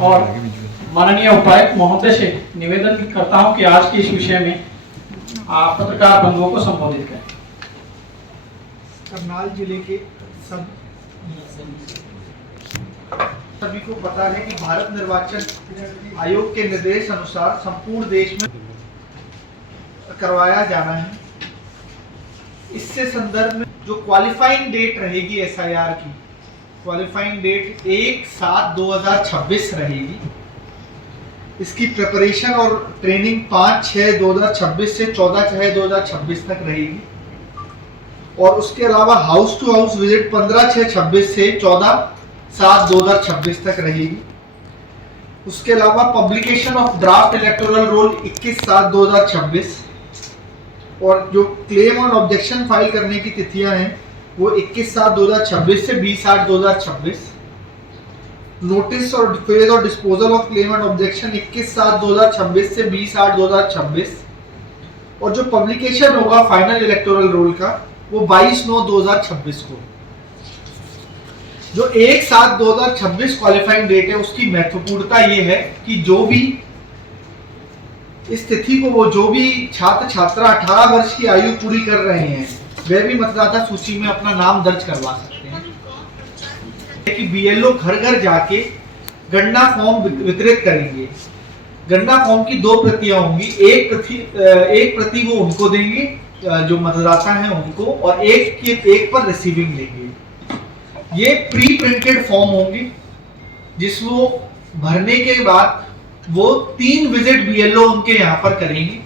और माननीय उपायुक्त महोदय से निवेदन करता हूं कि आज के इस विषय में आप पत्रकार बंधुओं को संबोधित करें। करनाल जिले के सभी को पता है कि भारत निर्वाचन आयोग के निर्देश अनुसार संपूर्ण देश में करवाया जाना है। इससे संदर्भ में जो क्वालिफाइंग डेट रहेगी एसआईआर की, क्वालिफाइंग डेट 1/7/2026 रहेगी। इसकी प्रिपरेशन और ट्रेनिंग 5/6/2026 से 14/6/2026 तक रहेगी। और उसके अलावा हाउस टू हाउस विजिट 15/6/26 से 14/7/2026 तक रहेगी। उसके अलावा publication of draft electoral roll 21/7/2026 और जो क्लेम और ऑब्जेक्शन फाइल करने की तिथियां हैं वो 21/7/2026 से 20/8/2026। नोटिस और फेज और disposal of claim and objection 21/7/2026 से 20/8/2026 और जो पब्लिकेशन होगा फाइनल इलेक्टोरल रोल का वो 22/9/2026 को। जो 1/7/2026 क्वालिफाइंग डेट है उसकी महत्वपूर्णता ये है कि जो भी इस तिथि को वो जो भी छात्र छात्रा 18 वर्ष की आयु पूरी कर रहे हैं वे भी मतदाता सूची में अपना नाम दर्ज करवा सकते हैं। कि बीएलओ घर घर जाके गणना फॉर्म वितरित करेंगे। गणना फॉर्म की 2 प्रतियां होंगी, एक प्रति वो उनको देंगे जो मतदाता हैं उनको, और एक पर रिसीविंग लेंगे। ये प्री प्रिंटेड फॉर्म होंगे जिसको भरने के बाद वो 3 विजिट बीएलओ उनके यहाँ पर करेंगे।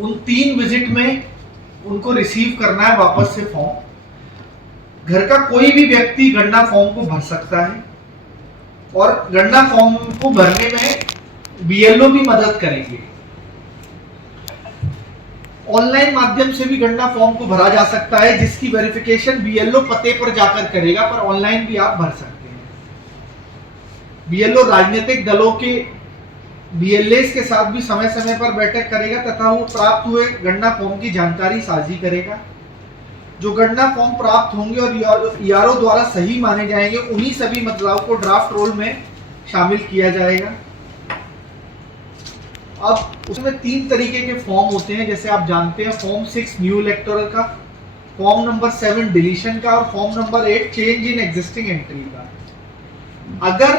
उन 3 विजिट में उनको रिसीव करना है वापस से फॉर्म। घर का कोई भी व्यक्ति गणना फॉर्म को भर सकता है और गणना फॉर्म को भरने में बीएलओ भी मदद करेंगे। ऑनलाइन माध्यम से भी गणना फॉर्म को भरा जा सकता है जिसकी वेरिफिकेशन बीएलओ पते पर जाकर करेगा, पर ऑनलाइन भी आप भर सकते हैं। बीएलओ राजनीतिक दलों के बीएलएस के साथ भी समय समय पर बैठक करेगा तथा वो प्राप्त हुए गणना फॉर्म की जानकारी साझी करेगा। जो गणना फॉर्म प्राप्त होंगे और ईआरओ द्वारा सही माने जाएंगे उन्हीं सभी मतदाताओं को ड्राफ्ट रोल में शामिल किया जाएगा। अब उसमें 3 तरीके के फॉर्म होते हैं, जैसे आप जानते हैं फॉर्म 6 न्यू इलेक्टोरल का, फॉर्म नंबर 7 डिलीशन का और form number 8 change in existing entry का। अगर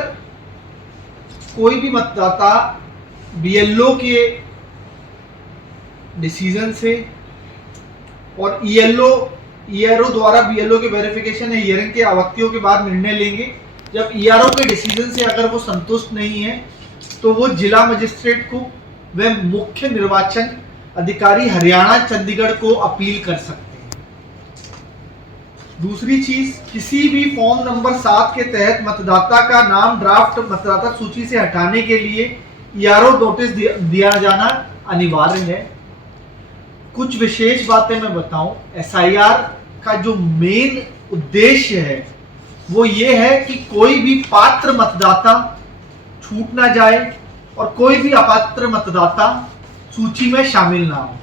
कोई भी मतदाता बीएलओ के डिसीजन से और ईआरओ द्वारा बीएलओ के वेरिफिकेशन या हियरिंग के आवक्तियों के बाद निर्णय लेंगे। जब ईआरओ के डिसीजन से अगर वो संतुष्ट नहीं है तो वो जिला मजिस्ट्रेट को व मुख्य निर्वाचन अधिकारी हरियाणा चंडीगढ़ को अपील कर सकते हैं। दूसरी चीज, किसी भी फॉर्म नंबर 7 के तहत मतदाता का नाम ड्राफ्ट मतदाता सूची से हटाने के लिए ईआरओ नोटिस दिया जाना अनिवार्य है। कुछ विशेष बातें मैं बताऊं, एसआईआर का जो मेन उद्देश्य है वो ये है कि कोई भी पात्र मतदाता छूट ना जाए और कोई भी अपात्र मतदाता सूची में शामिल ना हो।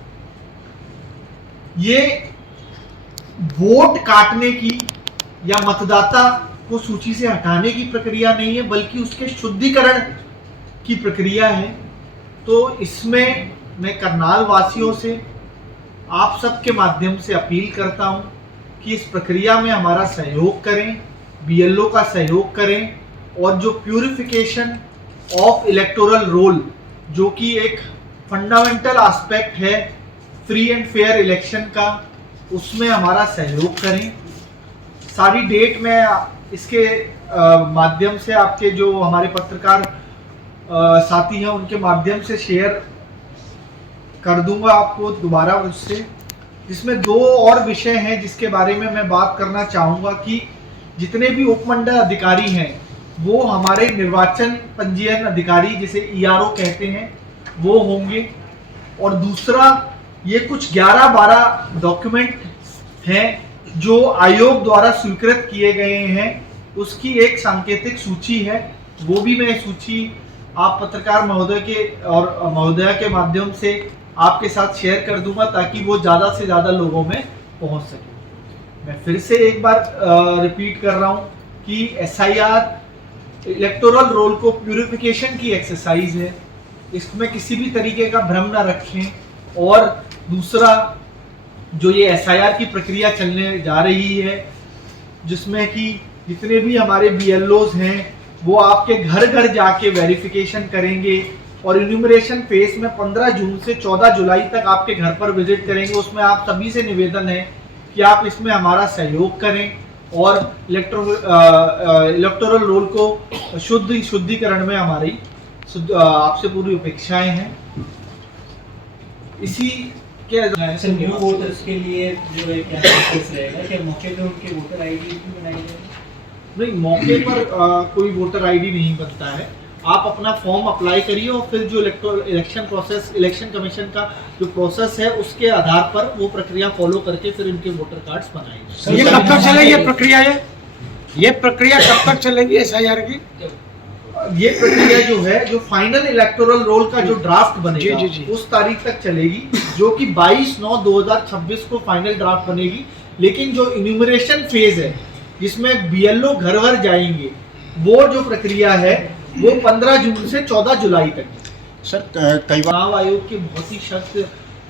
ये वोट काटने की या मतदाता को सूची से हटाने की प्रक्रिया नहीं है बल्कि उसके शुद्धिकरण की प्रक्रिया है। तो इसमें मैं करनाल वासियों से आप सबके माध्यम से अपील करता हूं कि इस प्रक्रिया में हमारा सहयोग करें, बीएलओ का सहयोग करें और जो प्यूरिफिकेशन ऑफ इलेक्टोरल रोल जो कि एक फंडामेंटल एस्पेक्ट है फ्री एंड फेयर इलेक्शन का, उसमें हमारा सहयोग करें। सारी डेट मैं इसके माध्यम से आपके जो हमारे पत्रकार साथी हैं उनके माध्यम से शेयर कर दूंगा आपको दोबारा उससे, जिसमें 2 और विषय हैं जिसके बारे में मैं बात करना चाहूँगा कि जितने भी उपमंडल अधिकारी हैं वो हमारे निर्वाचन पंजीयन अधिकारी जिसे ईआरओ कहते हैं वो होंगे। और दूसरा, ये कुछ 11-12 डॉक्यूमेंट हैं जो आयोग द्वारा स्वीकृत किए गए हैं, उसकी एक सांकेतिक सूची है। वो भी मैं सूची आप पत्रकार महोदय के और महोदया के माध्यम से आपके साथ शेयर कर दूंगा ताकि वो ज़्यादा से ज़्यादा लोगों में पहुंच सके। मैं फिर से एक बार रिपीट कर रहा हूं कि एसआईआर इलेक्टोरल रोल को प्यूरिफिकेशन की एक्सरसाइज है, इसमें किसी भी तरीके का भ्रम ना रखें। और दूसरा, जो ये एसआईआर की प्रक्रिया चलने जा रही है, जिसमें कि जितने भी हमारे बीएलओज हैं वो आपके घर घर जाके वेरिफिकेशन करेंगे और इन्यूमरेशन फेज में 15 जून से 14 जुलाई तक आपके घर पर विजिट करेंगे। उसमें आप सभी से निवेदन है कि आप इसमें हमारा सहयोग करें और इलेक्टोरल रोल को शुद्धिकरण में हमारी आपसे पूरी अपेक्षाएं हैं। इसी के न्यू वोटर्स के लिए जो है क्या प्रोसेस रहेगा, क्या मौके पे उनके वोटर आईडी भी बनाई जाएगी? नहीं, मौके पर कोई वोटर आईडी नहीं बनता है। आप अपना फॉर्म अप्लाई करिए और फिर जो इलेक्शन प्रोसेस, इलेक्शन कमीशन का जो प्रोसेस है उसके आधार पर वो प्रक्रिया फॉलो करके फिर इनके वोटर कार्ड्स बनाएंगे। ये कब तक चलेगी ये प्रक्रिया? ये प्रक्रिया कब तक चलेगी एसआईआर की? ये प्रक्रिया जो है, जो फाइनल इलेक्टोरल रोल का जो ड्राफ्ट बनेगा जी। उस तारीख तक चलेगी, जो कि 22/9/2026 को फाइनल ड्राफ्ट बनेगी। लेकिन जो इन्यूमरेशन फेज है जिसमें बीएलओ घर घर जाएंगे, वो जो प्रक्रिया है वो 15 जून से 14 जुलाई तक है। सर कई बार चुनाव आयोग के बहुत ही सख्त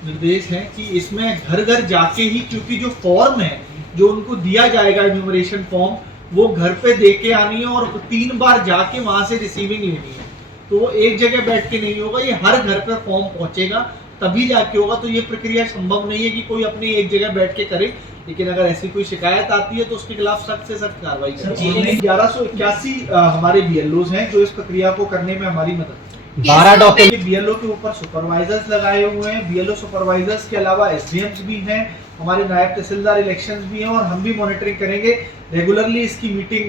निर्देश हैं कि इसमें घर घर जाके ही, क्योंकि जो फॉर्म है जो उनको दिया जाएगा इन्यूमरेशन फॉर्म, वो घर पे दे के आनी है और 3 बार जाके वहां से रिसीविंग लेनी है। तो वो एक जगह बैठ के नहीं होगा, ये हर घर पर फॉर्म पहुंचेगा तभी जाके होगा। तो ये प्रक्रिया संभव नहीं है कि कोई अपनी एक जगह बैठ के करे। लेकिन अगर ऐसी कोई शिकायत आती है तो उसके खिलाफ सख्त से सख्त कार्रवाई करेंगे। 1181 हमारे बीएलओज हैं जो इस प्रक्रिया को करने में हमारी मदद 12 डॉक्यूमेंट बीएलओ के ऊपर सुपरवाइजर्स लगाए हुए हैं। बीएलओ सुपरवाइजर्स के अलावा एसडीएम्स भी हैं, हमारे नायब तहसीलदार इलेक्शंस भी हैं और हम भी मॉनिटरिंग करेंगे रेगुलरली। इसकी मीटिंग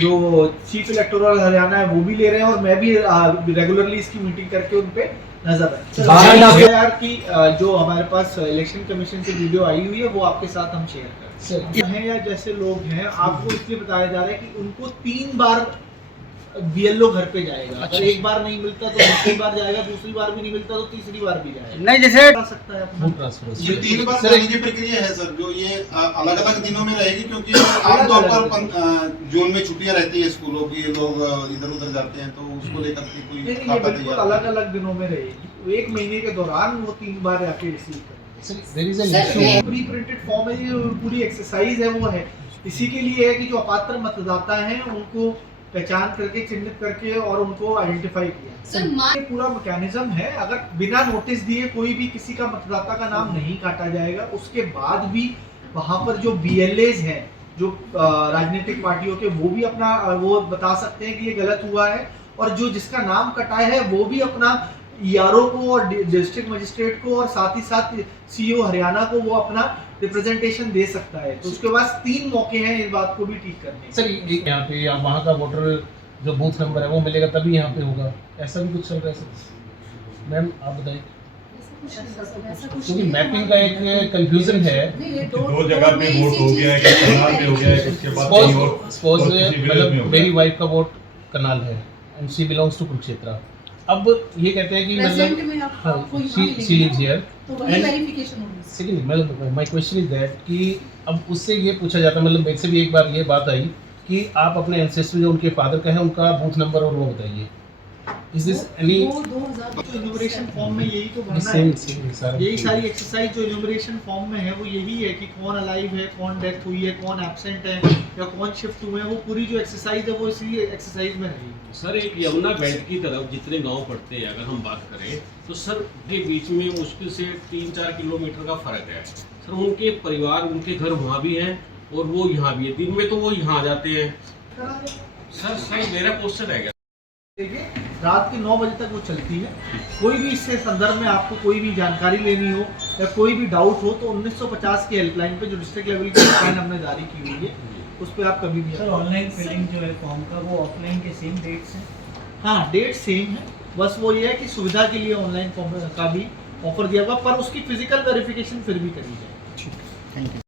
जो चीफ इलेक्टोरल हरियाणा है वो भी ले रहे हैं और मैं भी रेगुलरली इसकी मीटिंग करके उन पे नजर रखें। की जो हमारे पास इलेक्शन कमीशन से वीडियो आई हुई है वो आपके साथ हम शेयर करें हैं। या जैसे लोग हैं, आपको इसलिए बताया जा रहा है कि उनको 3 बार बीएलओ घर पे जाएगा। अगर एक बार नहीं मिलता तो दूसरी बार जाएगा, दूसरी बार भी नहीं मिलता तो तीसरी बार भी जाएगा। नहीं, जैसे आ सकता है अपना ये 3 बार जाने की प्रक्रिया है सर, जो ये अलग अलग दिनों में रहेगी, क्योंकि आमतौर पर जून में छुट्टियां रहती है स्कूलों की, लोग इधर उधर जाते हैं, तो उसको लेकर के कोई खाता बिल्कुल तैयार अलग अलग दिनों में रहेगी। एक महीने के दौरान वो 3 बार आके रिसीव करेंगे। प्री प्रिंटेड फॉर्म है, ये पूरी एक्सरसाइज है वो है। इसी के लिए है कि जो अपात्र मतदाता हैं उनको पहचान करके, चिन्हित करके और उनको आइडेंटिफाई किया। ये पूरा मैकेनिज्म है। अगर बिना नोटिस दिए कोई भी किसी का मतदाता का नाम नहीं काटा जाएगा, उसके बाद भी वहां पर जो बीएलएज हैं जो राजनीतिक पार्टियों के, वो भी अपना वो बता सकते हैं कि ये गलत हुआ है। और जो जिसका नाम कटा है वो भी अपना ईआरओ को और डिस्ट्रिक्ट मजिस्ट्रेट को और साथ ही साथ सीईओ हरियाणा को वो अपना रिप्रेजेंटेशन दे सकता है। तो उसके पास 3 मौके हैं इस बात को भी ठीक करने। सर यहाँ पे या वहाँ का वोटर जो बूथ नंबर है वो मिलेगा तभी यहाँ पे होगा, ऐसा भी कुछ चल रहा है सर? मैम आप बताइए, क्योंकि मैपिंग का एक कंफ्यूजन है। 2 जगह पे वोट हो गया है, करनाल में हो गया है, उसके बाद कहीं और सपोज किसी विलेज में मतलब हो मेरी गया। वाइफ का वोट करनाल है and she belongs to Kurukshetra. अब ये कहते हैं कि मतलब शी लिव्स हियर सेकंड, मतलब माय क्वेश्चन इज दैट कि अब उससे ये पूछा जाता है, मतलब मेरे से भी एक बार ये बात आई कि आप अपने एंसेस्टर जो उनके फादर का है उनका बूथ नंबर और वो बताइए। Is this any enumeration form में यही तो भरना सेम है। यही सारी एक्सरसाइज जो इन्यूमरेशन फॉर्म में है वो यही है कि कौन अलाइव है, कौन डेथ हुई है, कौन एब्सेंट है या कौन शिफ्ट हुए हैं। वो पूरी जो एक्सरसाइज है वो इसी एक्सरसाइज में रहेगी। सर एक यमुना बेल्ट की तरफ जितने गांव पड़ते हैं अगर हम बात करें तो सर के बीच में मुश्किल से 3-4 किलोमीटर का फर्क है। सर उनके परिवार, उनके घर वहाँ भी हैं और वो यहाँ भी है। दिन में तो वो यहाँ आ जाते हैं। सर मेरा क्वेश्चन है देखिए, रात के 9 बजे तक वो चलती है। कोई भी इससे संदर्भ में आपको कोई भी जानकारी लेनी हो या कोई भी डाउट हो तो 1950 की हेल्पलाइन पे जो डिस्ट्रिक्ट लेवल की हेल्पलाइन हमने जारी की हुई है उस पर आप कभी भी। सर ऑनलाइन फिलिंग जो है फॉर्म का, वो ऑफलाइन के सेम डेट्स हैं? हाँ, डेट सेम है, बस वो ये है कि सुविधा के लिए ऑनलाइन फॉर्म का भी ऑफर दिया हुआ, पर उसकी फिजिकल वेरिफिकेशन फिर भी करी जाए। Thank you.